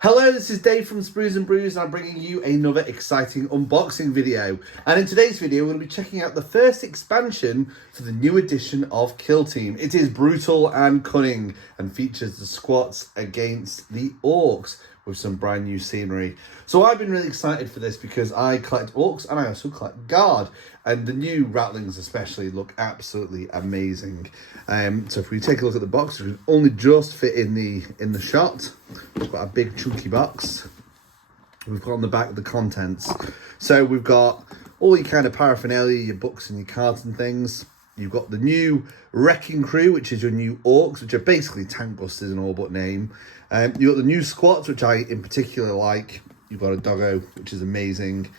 Hello, this is Dave from Sprues and Brews, and I'm bringing you another exciting unboxing video. And in today's video, we're going to be checking out the first expansion for the new edition of Kill Team. It is brutal and cunning and features the squats against the orcs with some brand new scenery. So I've been really excited for this because I collect orcs and I also collect guard, and the new Ratlings especially look absolutely amazing. So if we take a look at the box, we only just fit in the shot. We've got a big chunky box. We've got on the back the contents. So we've got all your kind of paraphernalia, your books and your cards and things. You've got the new Wrecking Krew, which is your new orcs, which are basically Tankbustas in all but name. You've got the new squats, which I in particular like. You've got a doggo, which is amazing.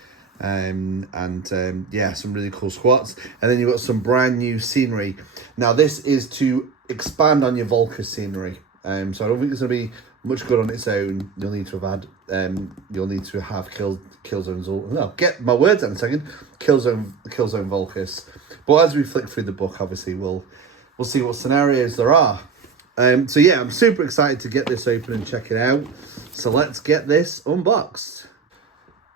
Yeah, some really cool squats. And then you've got some brand new scenery. Now, this is to expand on your Volkus scenery. So I don't think it's going to be much good on its own. You'll need to have kill zones. No, get my words out in a second. Kill zone Volkus. But as we flick through the book, obviously we'll see what scenarios there are. So yeah, I'm super excited to get this open and check it out. So let's get this unboxed.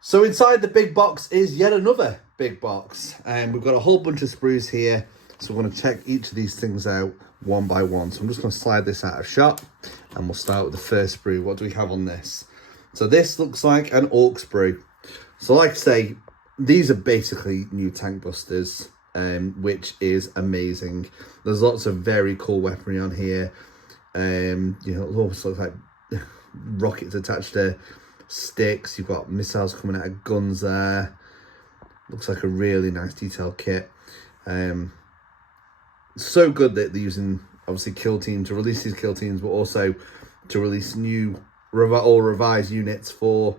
So inside the big box is yet another big box. We've got a whole bunch of sprues here. So we're going to check each of these things out one by one. So I'm just going to slide this out of shot and we'll start with the first sprue. What do we have on this? So this looks like an orc sprue. So like I say, these are basically new Tankbustas, which is amazing. There's lots of very cool weaponry on here. You know, it almost looks like rockets attached to sticks. You've got missiles coming out of guns there. Looks like a really nice detailed kit. So good that they're using obviously Kill Team to release these Kill Teams, but also to release new or revised units for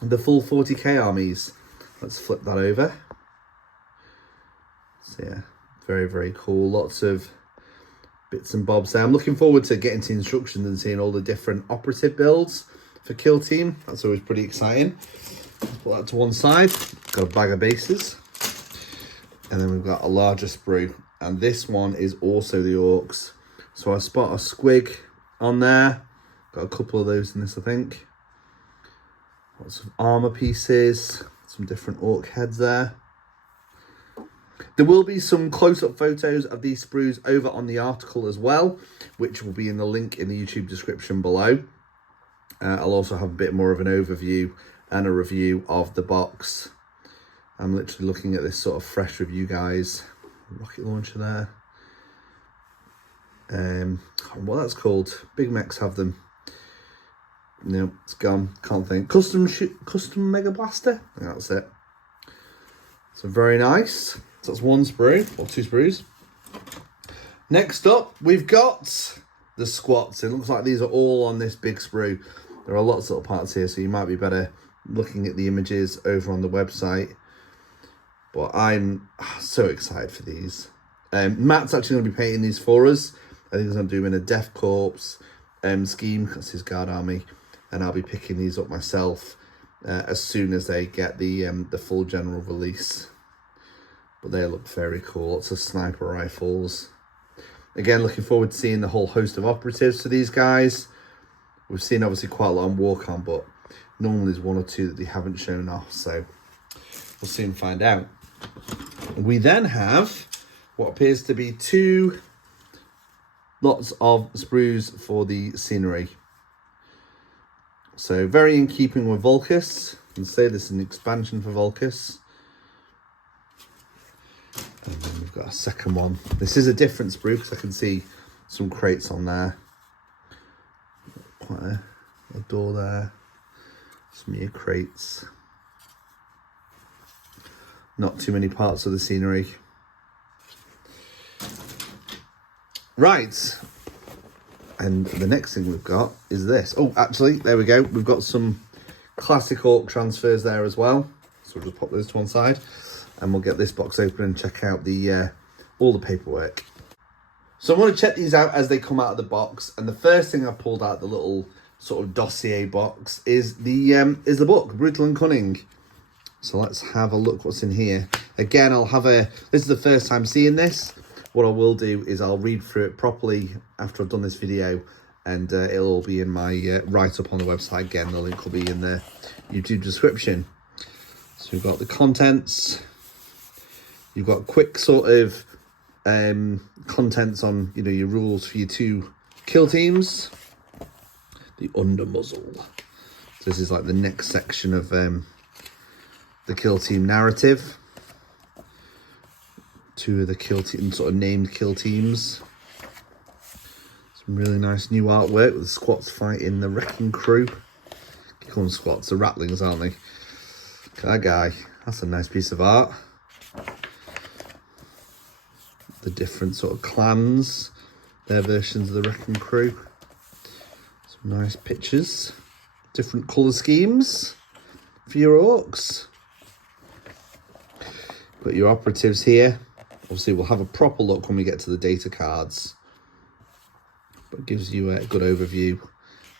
the full 40k armies. Let's flip that over. So yeah, very, very cool. Lots of bits and bobs there. I'm looking forward to getting to instructions and seeing all the different operative builds for Kill Team. That's always pretty exciting. Let's put that to one side. Got a bag of bases. And then we've got a larger sprue. And this one is also the orcs. So I spot a squig on there. Got a couple of those in this, I think. Lots of armor pieces. Some different orc heads there. There will be some close-up photos of these sprues over on the article as well, which will be in the link in the YouTube description below. I'll also have a bit more of an overview and a review of the box. I'm literally looking at this sort of fresh review, guys. Rocket launcher there. What that's called. Big mechs have them. No, it's gone. Can't think. Custom Mega Blaster. I think that's it. So very nice. So that's one sprue, or two sprues. Next up, we've got the squats. It looks like these are all on this big sprue. There are lots of little parts here, so you might be better looking at the images over on the website. But I'm so excited for these. Matt's actually going to be painting these for us. I think he's going to do them in a Death Corps scheme. That's his guard army. And I'll be picking these up myself as soon as they get the full general release. But they look very cool. Lots of sniper rifles. Again, looking forward to seeing the whole host of operatives for these guys. We've seen obviously quite a lot on Warhammer, but normally there's one or two that they haven't shown off. So we'll soon find out. We then have what appears to be two lots of sprues for the scenery. So very in keeping with Volkus. You can say this is an expansion for Volkus. And then we've got a second one. This is a different sprue because I can see some crates on there. Quite a door there. Some more crates. Not too many parts of the scenery. Right. And the next thing we've got is this. Oh, actually, there we go. We've got some classic orc transfers there as well. So we'll just pop those to one side. And we'll get this box open and check out the all the paperwork. So I'm going to check these out as they come out of the box. And the first thing I pulled out the little sort of dossier box is the book, Brutal and Cunning. So let's have a look what's in here. Again, this is the first time seeing this. What I will do is I'll read through it properly after I've done this video, and it'll all be in my write-up on the website. Again, the link will be in the YouTube description. So we've got the contents. You've got quick sort of contents on, you know, your rules for your 2 kill teams. The under muzzle. So this is like the next section of the kill team narrative. 2 of the kill team, sort of named kill teams. Some really nice new artwork with the squats fighting the Wrecking Krew. You call them squats, the Ratlings, aren't they? Look at that guy. That's a nice piece of art. The different sort of clans, their versions of the Wrecking Krew. Some nice pictures. Different colour schemes for your orcs. Got your operatives here. Obviously, we'll have a proper look when we get to the data cards. But it gives you a good overview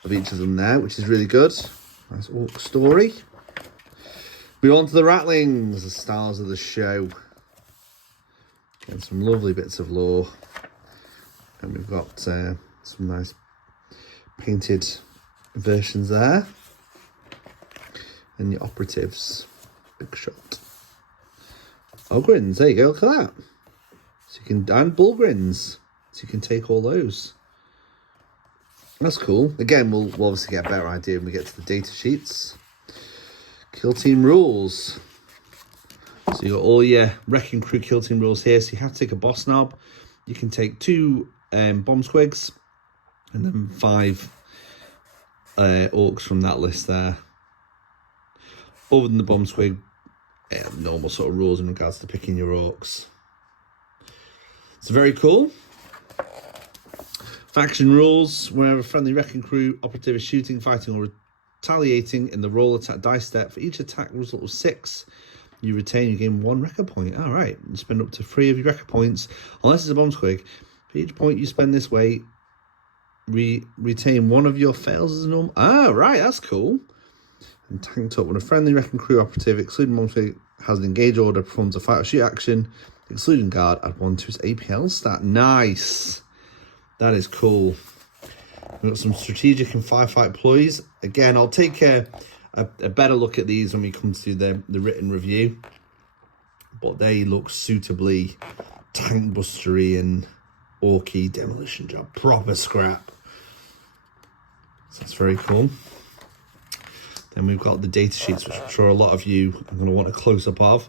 of each of them there, which is really good. Nice orc story. Move on to the Ratlings, the stars of the show. Getting some lovely bits of lore. And we've got some nice painted versions there. And your operatives. Big shot. Ogrins, there you go, look at that. So you can, and Bullgrins. So you can take all those. That's cool. Again, we'll obviously get a better idea when we get to the data sheets. Kill team rules. So you got all your Wrecking Krew kill team rules here. So you have to take a boss knob. You can take 2 bomb squigs and then 5 orcs from that list there. Other than the bomb squig, normal sort of rules in regards to picking your orcs. It's very cool. Faction rules: wherever a friendly Wrecking Krew operative is shooting, fighting, or retaliating in the roll attack dice step, for each attack result of 6, you retain, you gain 1 Wrecker point. All right, you spend up to 3 of your Wrecker points, unless it's a bomb squig. For each point you spend this way, retain 1 of your fails as a normal. Ah, right, that's cool. And tanked up when a friendly Wrecking Krew operative, excluding bomb squig, has an engage order, performs a fight or shoot action, excluding guard, add 1 to its APL stat. Nice. That is cool. We've got some strategic and firefight ploys. Again, I'll take a better look at these when we come to the written review. But they look suitably tankbustery and orky demolition job. Proper scrap. So that's very cool. Then we've got the data sheets, which I'm sure a lot of you are going to want a close-up of.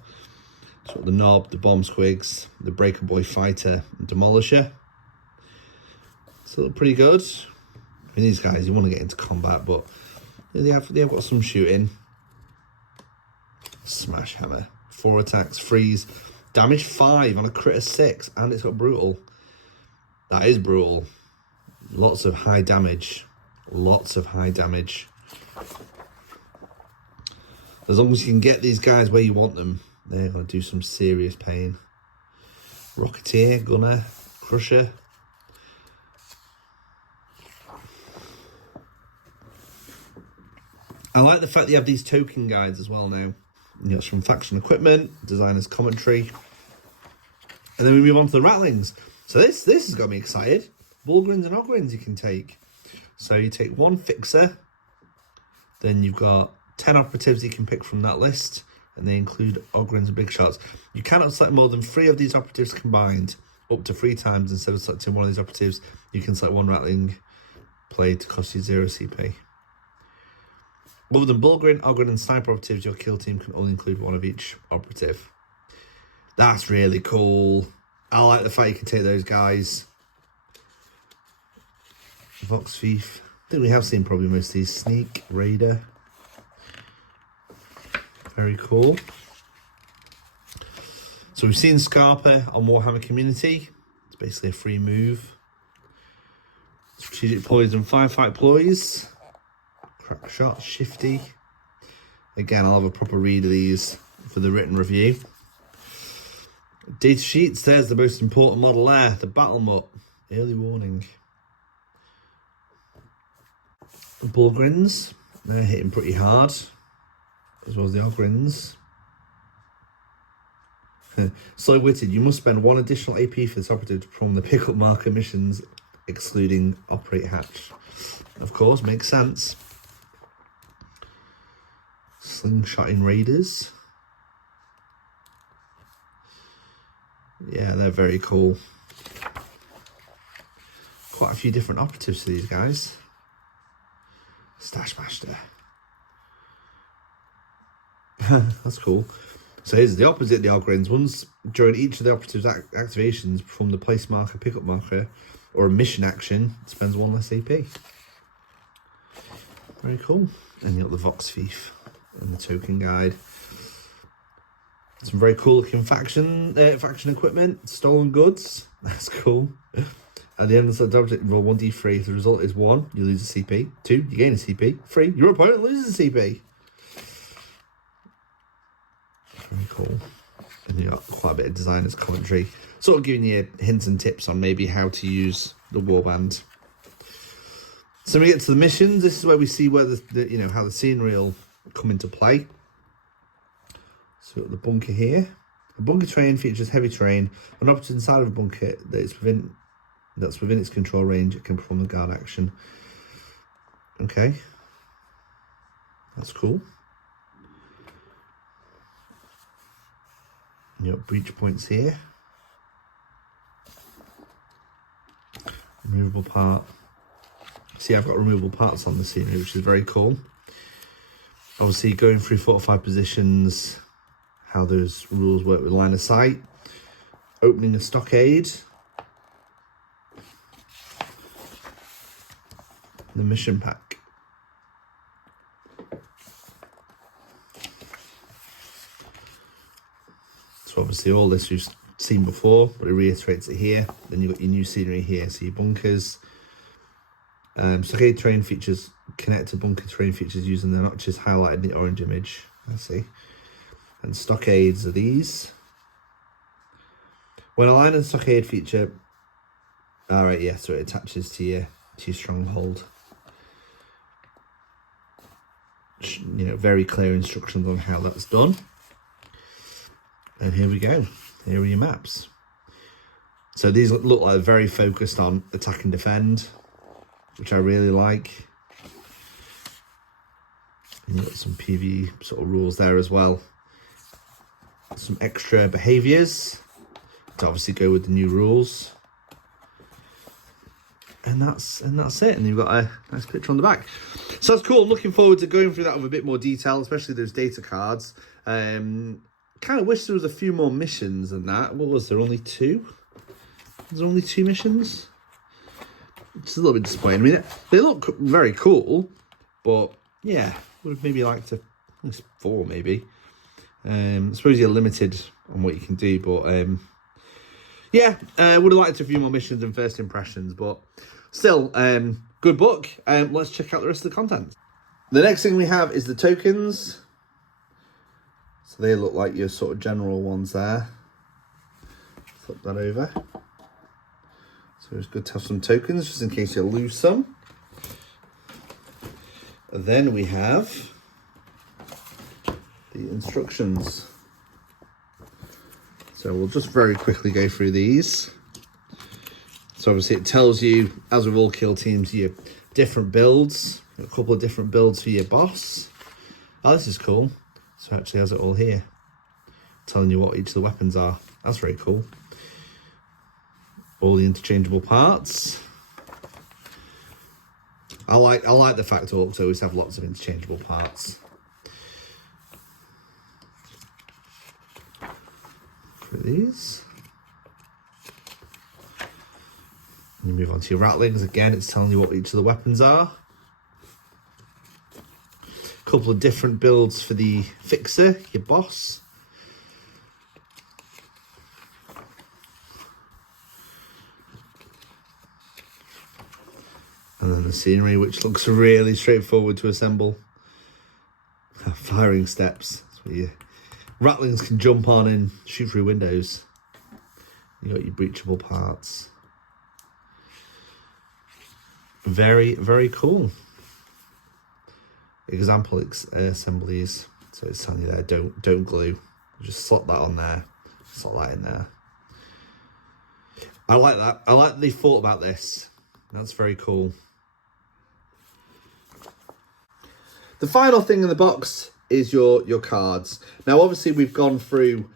So the knob, the bomb squigs, the breaker boy fighter, and demolisher. So they look pretty good. I mean, these guys, you want to get into combat, but they have got some shooting. Smash hammer. 4 attacks, freeze, damage 5 on a crit of 6, and it's got brutal. That is brutal. Lots of high damage. Lots of high damage. As long as you can get these guys where you want them, they're going to do some serious pain. Rocketeer, Gunner, Crusher. I like the fact that you have these token guides as well now. You got some faction equipment, designer's commentary. And then we move on to the Ratlings. So this has got me excited. Bullgrins and Ogrins you can take. So you take 1 fixer. Then you've got 10 operatives you can pick from that list. And they include Ogrins and big shots. You cannot select more than 3 of these operatives combined. Up to 3 times instead of selecting 1 of these operatives. You can select 1 Ratling play to cost you 0 CP. Other than Bullgrin, Ogren and Sniper operatives, your kill team can only include 1 of each operative. That's really cool. I like the fact you can take those guys. Vox Thief. I think we have seen probably most of these. Sneak, Raider. Very cool. So we've seen Scarpa on Warhammer Community. It's basically a free move. Strategic ploys and firefight ploys. Crack shot, shifty. Again, I'll have a proper read of these for the written review. Data sheets, there's the most important model there, the Battle Mutt. Early warning. Bullgrins, they're hitting pretty hard, as well as the Ogrins. Slow-witted, you must spend 1 additional AP for this operative to perform the pick-up marker missions excluding operate hatch. Of course, makes sense. Slingshotting raiders. Yeah, they're very cool. Quite a few different operatives for these guys. Stash Master. That's cool. So here's the opposite of the Algorins. Once during each of the operatives' activations, perform the place marker, pickup marker, or a mission action, it spends 1 less AP. Very cool. And you got the Vox Thief and the token guide. Some very cool looking faction equipment, stolen goods. That's cool. At the end of the object, roll 1d3. If the result is 1, you lose a CP. 2, you gain a CP. 3, your opponent loses a CP. Very cool. And you got quite a bit of designer's commentary, sort of giving you hints and tips on maybe how to use the warband. So when we get to the missions, this is where we see where the how the scenery will come into play. So we've got the bunker here. A bunker terrain features heavy terrain. An operative inside of a bunker that's within its control range, it can perform the guard action. Okay. That's cool. And you've got breach points here. Removable part. See, I've got removable parts on the scenery, which is very cool. Obviously, going through fortified positions, how those rules work with line of sight. Opening a stockade. The mission pack. So obviously all this we've seen before, but it reiterates it here. Then you've got your new scenery here, so your bunkers. Stockade terrain features connect to bunker terrain features using the notches highlighted in the orange image. I see. And stockades are these. When a line and stockade feature, alright, yeah, so it attaches to your stronghold. Very clear instructions on how that's done. And here we go. Here are your maps. So these look like they're very focused on attack and defend, which I really like. And you've got some PvE sort of rules there as well. Some extra behaviours to obviously go with the new rules. And that's it. And you've got a nice picture on the back. So that's cool. I'm looking forward to going through that with a bit more detail, especially those data cards. Kind of wish there was a few more missions than that. What was there? Only 2? There's only 2 missions? It's a little bit disappointing. I mean, they look very cool, but yeah, would have maybe liked to, at least 4 maybe. I suppose you're limited on what you can do, but yeah, would have liked a few more missions and first impressions, but still, good book. Let's check out the rest of the content. The next thing we have is the tokens. So they look like your sort of general ones there. Flip that over. So it's good to have some tokens just in case you lose some. And then we have the instructions. So we'll just very quickly go through these. So obviously it tells you, as with all kill teams, your different builds. A couple of different builds for your boss. Oh, this is cool. So it actually has it all here, telling you what each of the weapons are. That's very cool. All the interchangeable parts. I like the fact Orks always have lots of interchangeable parts. For these. And you move on to your Ratlings. Again, it's telling you what each of the weapons are. Couple of different builds for the fixer, your boss. And then the scenery, which looks really straightforward to assemble. Firing steps. That's where your Ratlings can jump on and shoot through windows. You got your breachable parts. Very, very cool. Example assemblies. So it's telling you there, don't glue. Just slot that on there. Slot that in there. I like that. I like that they thought about this. That's very cool. The final thing in the box is your cards. Now, obviously, we've gone through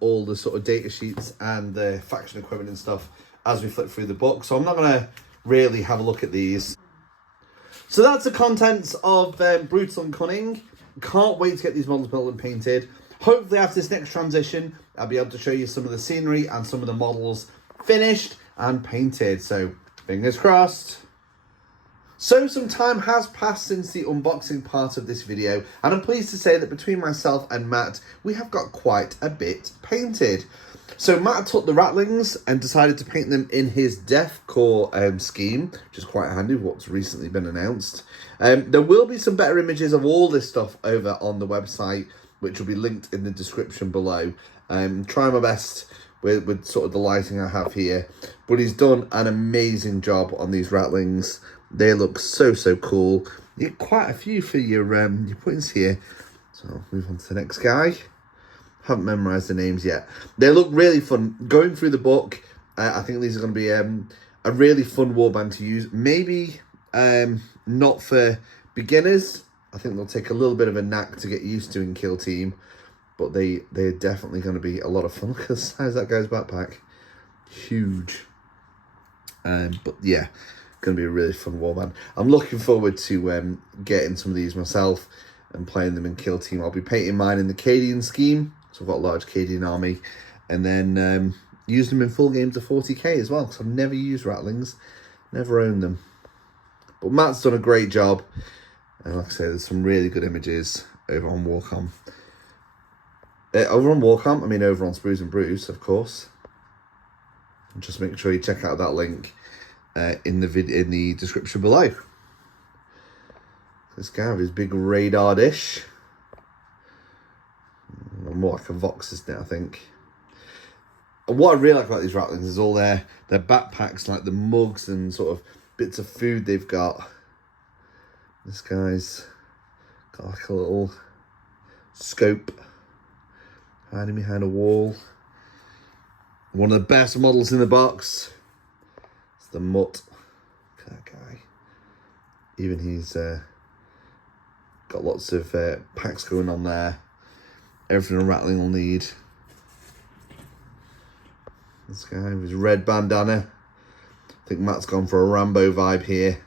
all the sort of data sheets and the faction equipment and stuff as we flip through the book, so I'm not going to really have a look at these. So that's the contents of Brutal and Cunning. Can't wait to get these models built and painted. Hopefully after this next transition, I'll be able to show you some of the scenery and some of the models finished and painted. So fingers crossed. So some time has passed since the unboxing part of this video, and I'm pleased to say that between myself and Matt, we have got quite a bit painted. So Matt took the Ratlings and decided to paint them in his deathcore scheme, which is quite handy with what's recently been announced. There will be some better images of all this stuff over on the website, which will be linked in the description below. Try my best with sort of the lighting I have here, but he's done an amazing job on these Ratlings. They look so cool. You get quite a few for your points here. So I'll move on to the next guy. Haven't memorised the names yet. They look really fun. Going through the book, I think these are going to be a really fun warband to use. Maybe not for beginners. I think they'll take a little bit of a knack to get used to in Kill Team. But they're definitely going to be a lot of fun. Look at the size of that guy's backpack. Huge. But yeah, going to be a really fun warband. I'm looking forward to getting some of these myself and playing them in Kill Team. I'll be painting mine in the Cadian scheme. So I've got a large Cadian army. And then use them in full games of 40k as well. Because I've never used Ratlings. Never owned them. But Matt's done a great job. And like I say, there's some really good images over on Warhammer. Over on Warhammer, I mean over on Sprues and Brews, of course. Just make sure you check out that link in the description below. This guy with his big radar dish. More like a Vox, isn't it, I think. And what I really like about these Ratlings is all their backpacks, like the mugs and sort of bits of food they've got. This guy's got like a little scope hiding behind a wall. One of the best models in the box. It's the Mutt. Look at that guy. Even he's got lots of packs going on there. Everything a Ratling will need. This guy with his red bandana. I think Matt's gone for a Rambo vibe here.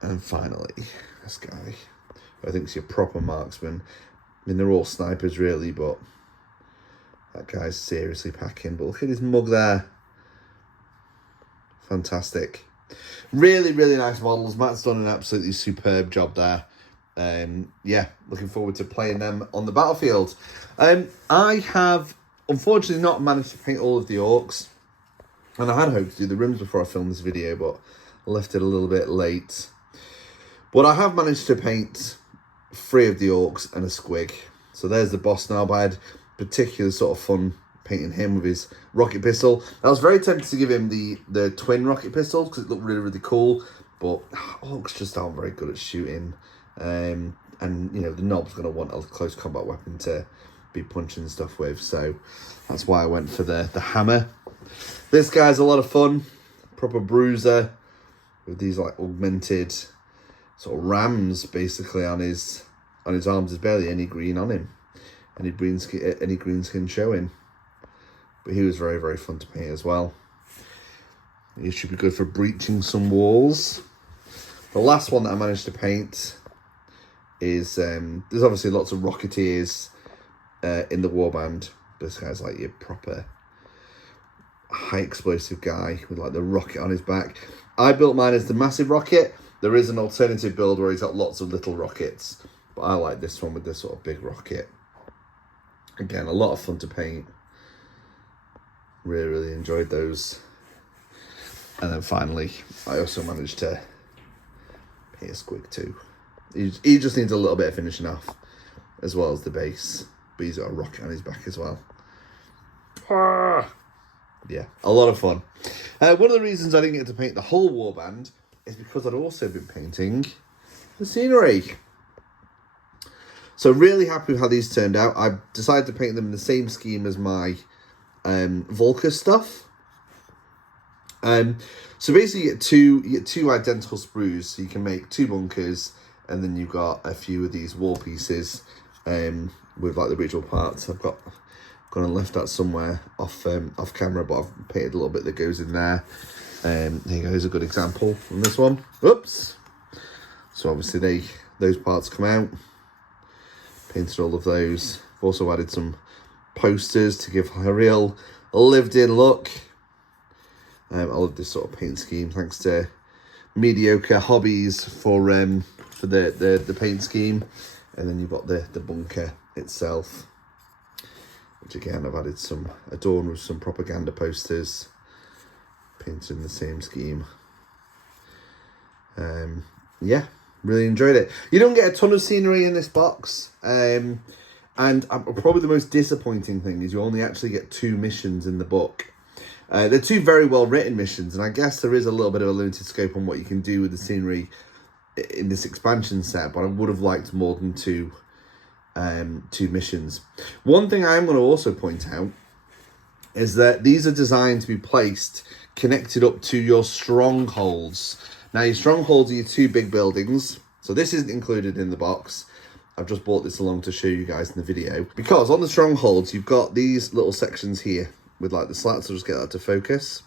And finally, this guy. I think it's your proper marksman. I mean, they're all snipers really, but that guy's seriously packing. But look at his mug there. Fantastic. Really nice models. Matt's done an absolutely superb job there. Yeah, looking forward to playing them on the battlefield. I have unfortunately not managed to paint all of the orcs. And I had hoped to do the rims before I filmed this video, but I left it a little bit late. But I have managed to paint 3 of the orcs and a squig. So there's the boss now, but I had particular sort of fun painting him with his rocket pistol. I was very tempted to give him the twin rocket pistol because it looked really cool, but orcs just aren't very good at shooting. And you know, the knob's going to want a close combat weapon to be punching stuff with, so that's why I went for the hammer. This guy's a lot of fun, proper bruiser with these like augmented sort of rams basically on his arms. There's barely any green on him, any green skin showing. But he was very fun to paint as well. He should be good for breaching some walls. The last one that I managed to paint is there's obviously lots of rocketeers in the warband. This guy's like your proper high explosive guy with like the rocket on his back. I built mine as the massive rocket. There is an alternative build where he's got lots of little rockets, but I like this one with this sort of big rocket. Again, a lot of fun to paint. Really enjoyed those. And then finally, I also managed to paint a squig too. He just needs a little bit of finishing off, as well as the base. But he's got a rocket on his back as well. Yeah, a lot of fun. One of the reasons I didn't get to paint the whole warband is because I'd also been painting the scenery. So really happy with how these turned out. I decided to paint them in the same scheme as my Volkus stuff. So basically you get two identical sprues, so you can make 2 bunkers, and then you've got a few of these wall pieces with like the original parts. I've got gonna left that somewhere off camera, but I've painted a little bit that goes in there. There you go, here's a good example on this one. Oops. So obviously those parts come out. Painted all of those. I've also added some posters to give a real lived-in look. I love this sort of paint scheme, thanks to Mediocre Hobbies for the paint scheme. And then you've got the bunker itself, which again I've added some, adorned with some propaganda posters, painted in the same scheme. Yeah, really enjoyed it. You don't get a ton of scenery in this box, and probably the most disappointing thing is you only actually get 2 missions in the book. They're 2 very well written missions, and I guess there is a little bit of a limited scope on what you can do with the scenery in this expansion set, but I would have liked more than 2 missions. One thing I am going to also point out is that these are designed to be placed connected up to your strongholds. Now your strongholds are your 2 big buildings, so this isn't included in the box. I've just brought this along to show you guys in the video, because on the strongholds you've got these little sections here with like the slats. I'll just get that to focus.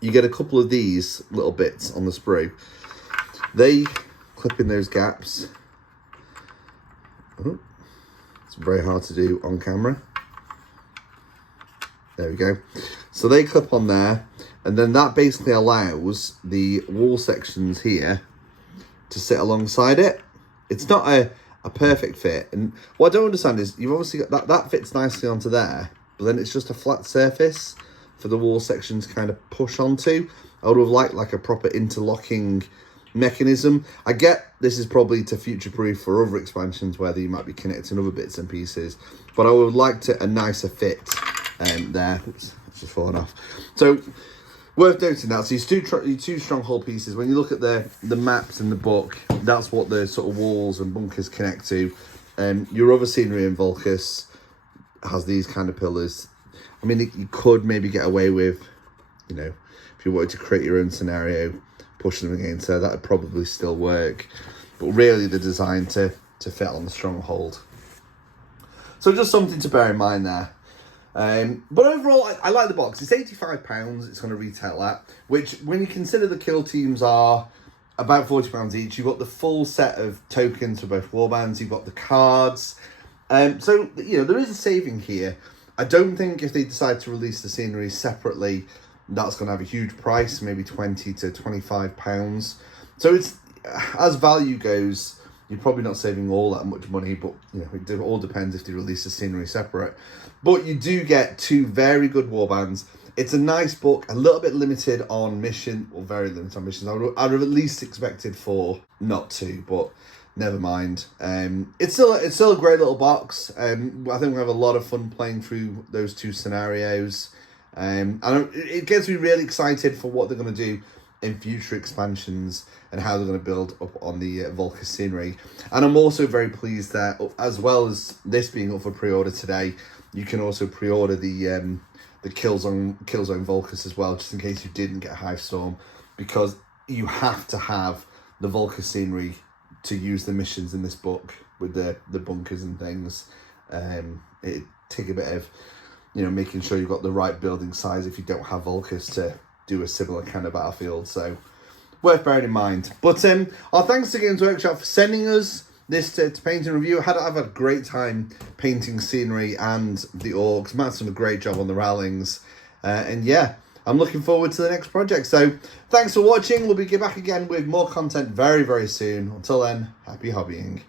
You get a couple of these little bits on the sprue. They clip in those gaps. Oh, it's very hard to do on camera. There we go. So they clip on there, and then that basically allows the wall sections here to sit alongside it. It's not a perfect fit, and what I don't understand is you've obviously got that fits nicely onto there, but then it's just a flat surface for the wall section to kind of push onto. I would have liked like a proper interlocking mechanism. I get this is probably to future-proof for other expansions where you might be connecting other bits and pieces, but I would have liked a nicer fit there. Oops, it's just fallen off. So worth noting that. So your 2 stronghold pieces, when you look at the maps in the book, that's what the sort of walls and bunkers connect to. Your other scenery in Volkus has these kind of pillars. I mean, you could maybe get away with, you know, if you wanted to create your own scenario, pushing them against there, that would probably still work. But really they're designed to fit on the stronghold. So just something to bear in mind there. But overall, I like the box. It's £85 it's going to retail at, which when you consider the kill teams are about £40 each, you've got the full set of tokens for both warbands, you've got the cards. So, you know, there is a saving here. I don't think if they decide to release the scenery separately, that's going to have a huge price, maybe £20 to £25. So it's, as value goes, you're probably not saving all that much money, but you know, it all depends if they release the scenery separate. But you do get 2 very good warbands. It's a nice book, a little bit limited on mission, or very limited on missions. I'd have at least expected 4, not 2, but never mind. It's still a great little box. I think we have a lot of fun playing through those 2 scenarios. And it gets me really excited for what they're going to do in future expansions and how they're going to build up on the Volkus scenery. And I'm also very pleased that, as well as this being up for pre-order today, you can also pre-order the Killzone Volkus as well, just in case you didn't get Hive Storm, because you have to have the Volkus scenery to use the missions in this book with the bunkers and things. It take a bit of, you know, making sure you've got the right building size if you don't have Volkus to do a similar kind of battlefield. So worth bearing in mind. But our thanks to Games Workshop for sending us this to paint and review. I've had a great time painting scenery and the orcs. Matt's done a great job on the Ratlings. And yeah, I'm looking forward to the next project. So thanks for watching. We'll be back again with more content very, very soon. Until then, happy hobbying.